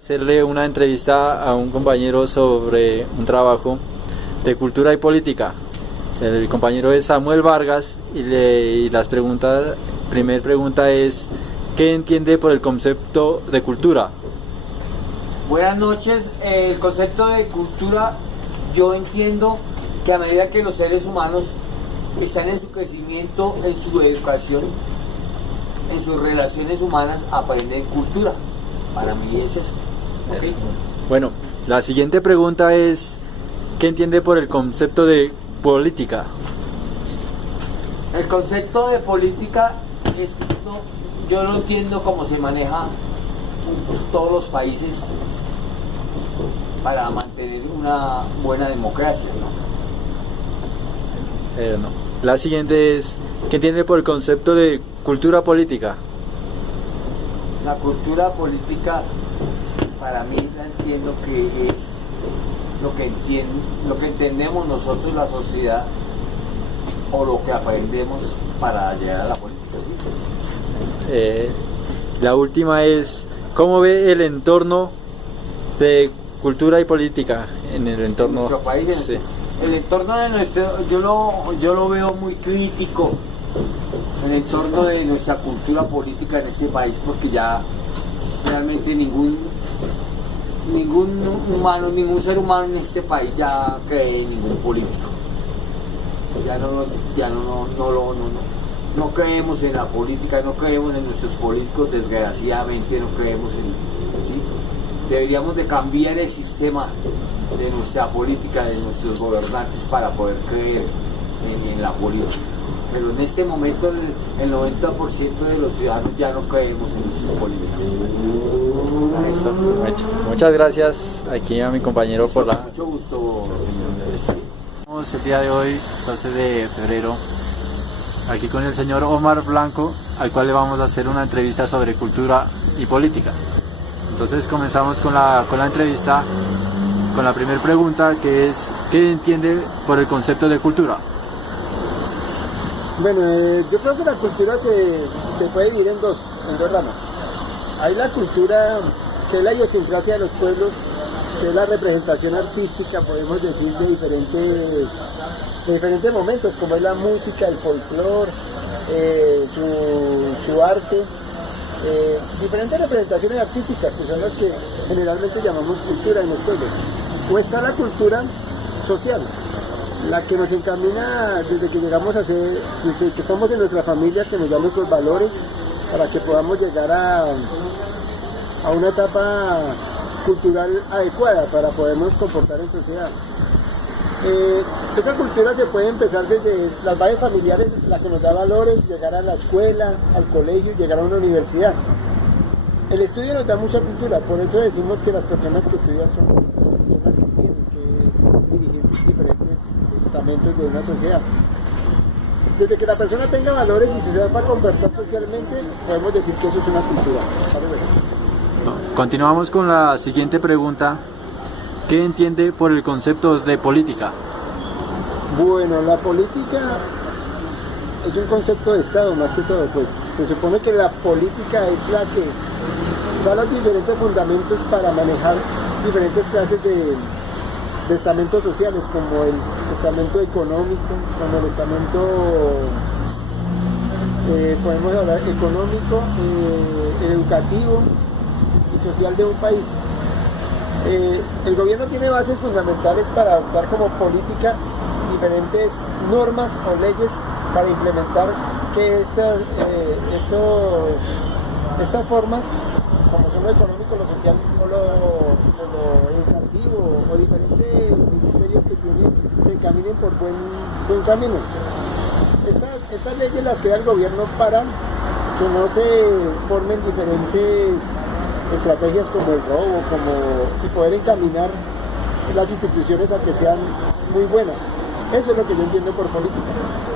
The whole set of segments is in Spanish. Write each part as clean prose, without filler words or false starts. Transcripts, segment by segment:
Hacerle una entrevista a un compañero sobre un trabajo de cultura y política. El compañero es Samuel Vargas y las preguntas, primera pregunta es, ¿qué entiende por el concepto de cultura? Buenas noches. El concepto de cultura, yo entiendo que a medida que los seres humanos están en su crecimiento, en su educación, en sus relaciones humanas, aprenden cultura. Para mí es eso. ¿Okay? Bueno, la siguiente pregunta es, ¿qué entiende por el concepto de política? El concepto de política es, yo lo entiendo como se maneja todos los países para mantener una buena democracia, ¿no? No. La siguiente es, ¿qué entiende por el concepto de cultura política? La cultura política, para mí, la entiendo que es lo que entendemos nosotros, la sociedad, o lo que aprendemos para llegar a la política. ¿Sí? La última es, ¿cómo ve el entorno de cultura y política en el entorno de nuestro país? Sí. El entorno de nuestro, yo lo veo muy crítico, el entorno de nuestra cultura política en este país, porque ya realmente ningún ser humano en este país ya cree en ningún político. No creemos en la política, no creemos en nuestros políticos, desgraciadamente no creemos en... ¿sí? Deberíamos de cambiar el sistema de nuestra política, de nuestros gobernantes, para poder creer en la política. Pero en este momento el 90% de los ciudadanos ya no creemos en nuestros políticos. Muchas gracias aquí a mi compañero por la... Mucho gusto. Estamos el día de hoy, 12 de febrero, aquí con el señor Omar Blanco, al cual le vamos a hacer una entrevista sobre cultura y política. Entonces comenzamos con la entrevista, con la primera pregunta, que es, ¿qué entiende por el concepto de cultura? Bueno, yo creo que la cultura se puede dividir en dos ramas. Hay la cultura que es la idiosincrasia de los pueblos, que es la representación artística, podemos decir, de diferentes momentos, como es la música, el folclore, su arte, diferentes representaciones artísticas, que son las que generalmente llamamos cultura en los pueblos. O está la cultura social, la que nos encamina desde que llegamos a ser, desde que estamos en nuestra familia, que nos da nuestros valores para que podamos llegar a una etapa cultural adecuada para podernos comportar en sociedad. Esta cultura se puede empezar desde las bases familiares, la que nos da valores, llegar a la escuela, al colegio, llegar a una universidad. El estudio nos da mucha cultura, por eso decimos que las personas que estudian son personas que tienen que dirigir diferentes estamentos de una sociedad. Desde que la persona tenga valores y se sepa comportar socialmente, podemos decir que eso es una cultura. Continuamos con la siguiente pregunta. ¿Qué entiende por el concepto de política? Bueno, la política es un concepto de Estado más que todo, pues se supone que la política es la que da los diferentes fundamentos para manejar diferentes clases de estamentos sociales, como el estamento económico, como el estamento, podemos hablar, económico, educativo y social de un país. El gobierno tiene bases fundamentales para adoptar como política diferentes normas o leyes para implementar que estas formas, como son lo económico, lo social o lo educativo, o diferentes ministerios que tienen, se encaminen por buen camino. Estas leyes las crea el gobierno para que no se formen diferentes estrategias como el robo, y poder encaminar las instituciones a que sean muy buenas. Eso es lo que yo entiendo por política.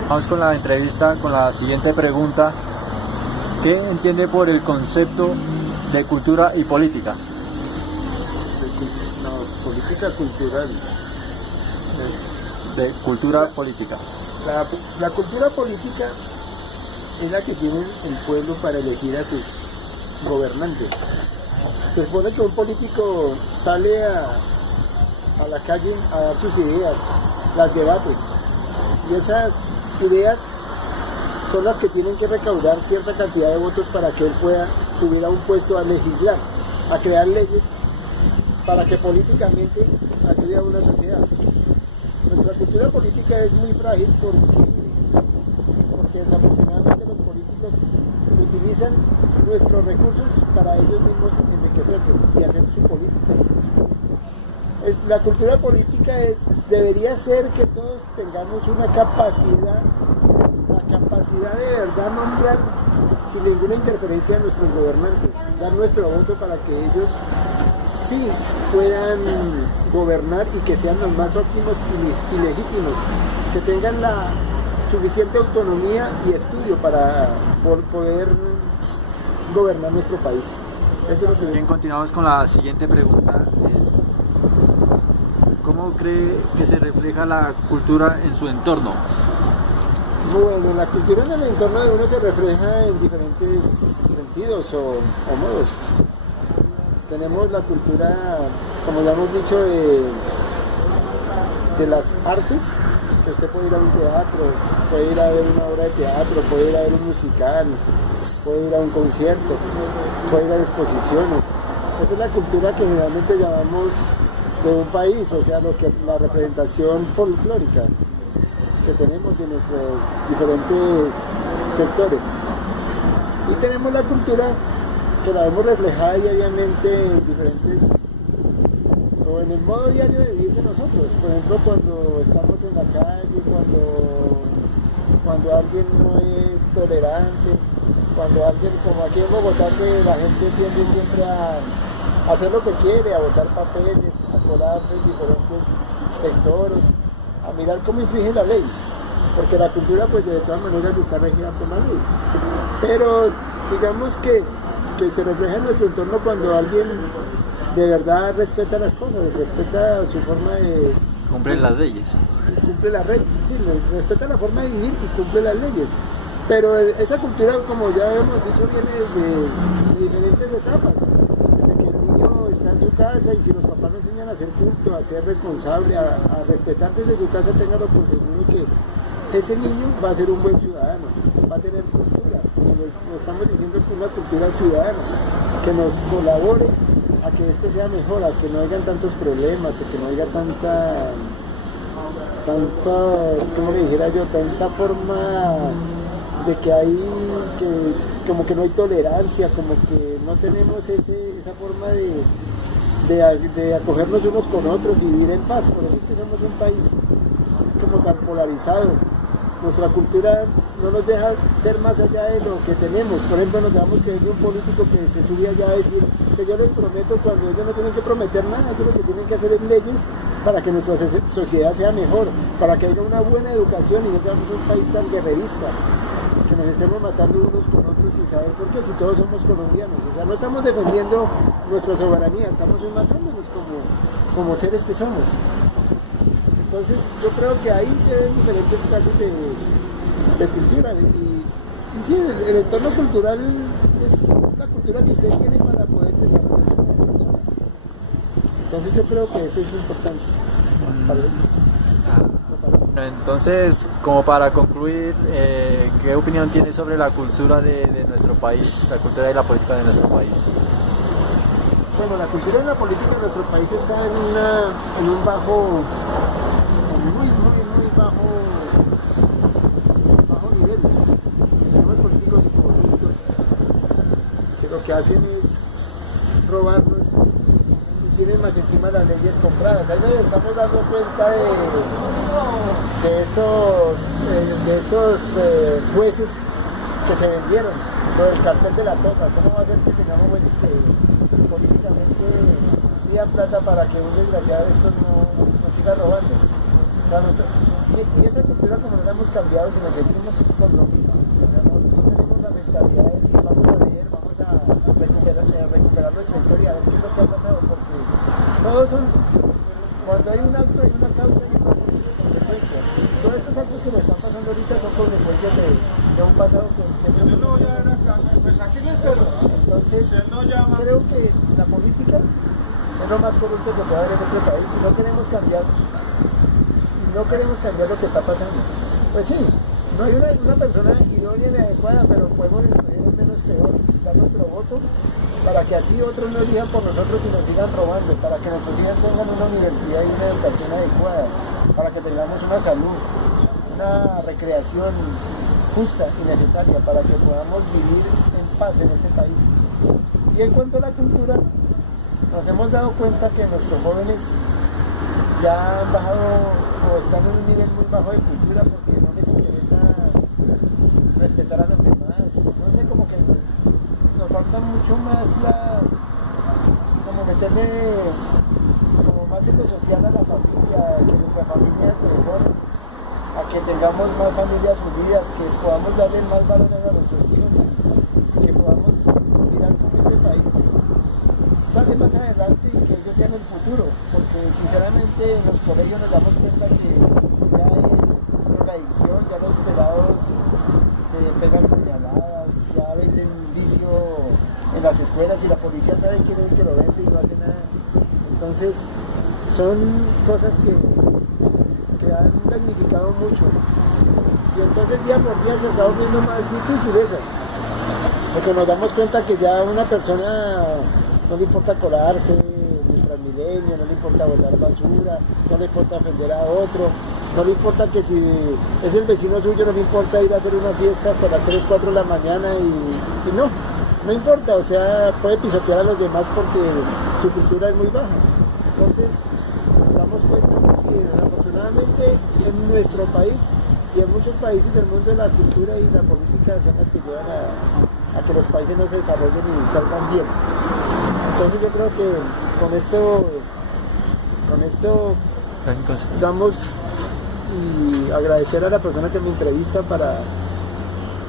Vamos con la entrevista, con la siguiente pregunta. ¿Qué entiende por el concepto de cultura y política? No, política cultural. De cultura política. La cultura política es la que tiene el pueblo para elegir a sus gobernantes. Se supone que un político sale a la calle a dar sus ideas, las debate, y esas ideas son las que tienen que recaudar cierta cantidad de votos para que él pueda subir a un puesto a legislar, a crear leyes para que políticamente ayude a una sociedad. Nuestra cultura política es muy frágil porque desafortunadamente los políticos utilizan nuestros recursos para ellos mismos enriquecerse y hacer su política. La cultura política debería ser que todos tengamos una capacidad, la capacidad de verdad nombrar sin ninguna interferencia a nuestros gobernantes, dar nuestro voto para que ellos sí puedan gobernar y que sean los más óptimos y legítimos, que tengan la suficiente autonomía y estudio para poder gobernar nuestro país. Eso es lo que... Bien, continuamos con la siguiente pregunta. ¿Cómo cree que se refleja la cultura en su entorno? Bueno, la cultura en el entorno de uno se refleja en diferentes sentidos o modos. Tenemos la cultura, como ya hemos dicho, de las artes, que usted puede ir a un teatro, puede ir a ver una obra de teatro, puede ir a ver un musical, puede ir a un concierto, puede ir a exposiciones. Esa es la cultura que generalmente llamamos de un país, o sea, la representación folclórica que tenemos de nuestros diferentes sectores. Y tenemos la cultura que la vemos reflejada diariamente en diferentes, o en el modo diario de vivir de nosotros. Por ejemplo, cuando estamos en la calle, cuando alguien no es tolerante, cuando alguien, como aquí en Bogotá, que la gente tiende siempre a hacer lo que quiere, a botar papeles, a colarse en diferentes sectores, a mirar cómo infringe la ley, porque la cultura pues de todas maneras está regida por la ley. Pero digamos que se refleja en nuestro entorno cuando alguien de verdad respeta las cosas, respeta su forma de... Cumplen las leyes. Cumple la ley, sí, respeta la forma de vivir y cumple las leyes. Pero esa cultura, como ya hemos dicho, viene de diferentes etapas. Desde que el niño está en su casa y si los papás lo enseñan a ser culto, a ser responsable, a respetar desde su casa, téngalo por seguro que ese niño va a ser un buen ciudadano, va a tener cultura, como lo estamos diciendo, una cultura ciudadana, que nos colabore a que esto sea mejor, a que no hayan tantos problemas, a que no haya tanta, como le dijera yo, tanta forma de que hay, como que no hay tolerancia, como que no tenemos esa forma de acogernos unos con otros y vivir en paz. Por eso es que somos un país como tan polarizado. Nuestra cultura no nos deja ver más allá de lo que tenemos. Por ejemplo, nos dejamos que hay un político que se subía allá a decir que yo les prometo, cuando ellos no tienen que prometer nada, ellos lo que tienen que hacer es leyes para que nuestra sociedad sea mejor, para que haya una buena educación y no seamos un país tan guerrerista, que nos estemos matando unos con otros sin saber por qué, si todos somos colombianos. O sea, no estamos defendiendo nuestra soberanía, estamos matándonos como seres que somos. Entonces yo creo que ahí se ven diferentes casos de cultura y sí, el entorno cultural es la cultura que usted tiene para poder desarrollarse como persona. Entonces yo creo que eso es importante. Entonces, como para concluir, ¿qué opinión tiene sobre la cultura de nuestro país, la cultura y la política de nuestro país? Bueno, la cultura y la política de nuestro país está en un muy bajo nivel. Tenemos políticos corruptos que lo que hacen es robarnos y tienen más encima las leyes compradas. Ahí nos estamos dando cuenta de estos jueces que se vendieron por el cartel de la toca. ¿Cómo va a ser que tengamos jueces que políticamente pidan plata para que un desgraciado de estos no siga robando? O sea, y esa cultura, como no la hemos cambiado, si nos seguimos por lo mismo, o sea, no tenemos la mentalidad de decir vamos a leer, vamos a recuperar nuestra historia, a ver qué es lo que ha pasado, porque todos son Cuando hay un acto, hay una causa y una consecuencia. Todos estos actos que nos están pasando ahorita son consecuencias de un pasado que siempre hemos tenido. Pues aquí les espero. Entonces, creo que la política es lo más corrupto que puede haber en nuestro país y no queremos cambiar lo que está pasando. Pues sí, no hay una persona idónea ni adecuada, pero podemos escoger el menos peor, dar nuestro voto para que así otros no elijan por nosotros y nos sigan robando, para que nuestros hijos tengan una universidad y una educación adecuada, para que tengamos una salud, una recreación justa y necesaria, para que podamos vivir en paz en este país. Y en cuanto a la cultura, nos hemos dado cuenta que nuestros jóvenes ya han bajado o están en un nivel muy bajo de cultura porque no les interesa respetar a los demás. No sé, como que nos falta mucho más como meterle como más en lo social a la familia, que nuestra familia mejore, a que tengamos más familias unidas, que podamos darle más valores a nuestros hijos y que podamos mirar cómo este país sale más adelante y que ellos sean el futuro, porque sinceramente en los colegios nos damos cuenta que ya es drogadicción, ya los pelados se pegan puñaladas, ya venden vicio en las escuelas y la policía sabe quién es el que lo vende y no hace nada. Entonces son cosas que han damnificado mucho y entonces día por día se está volviendo más difícil eso, porque nos damos cuenta que ya una persona no le importa colarse en el Transmilenio, no le importa botar basura, no le importa ofender a otro, no le importa que si es el vecino suyo, no le importa ir a hacer una fiesta hasta las 3, 4 de la mañana y no importa, o sea, puede pisotear a los demás porque su cultura es muy baja. Entonces, nos damos cuenta que sí, desafortunadamente en nuestro país y en muchos países del mundo la cultura y la política son las que llevan a que los países no se desarrollen y salgan bien. Entonces yo creo que con esto damos y agradecer a la persona que me entrevista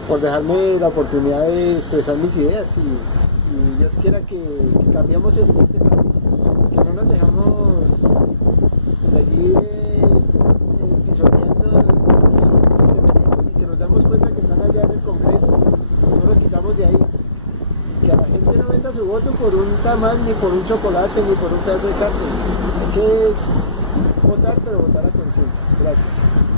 por dejarme la oportunidad de expresar mis ideas y Dios quiera que cambiemos este país, que no nos dejamos seguir pisoteando los productos que tenemos y que nos damos cuenta que están allá en el Congreso, que no los quitamos de ahí. Que a la gente no venda su voto por un tamal, ni por un chocolate, ni por un pedazo de carne. Hay que votar, pero votar a conciencia. Gracias.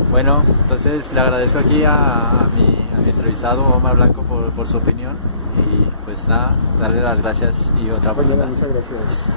Bueno, entonces le agradezco aquí a mi entrevistado Omar Blanco por su opinión y pues nada, darle las gracias y otra oportunidad. Muchas gracias.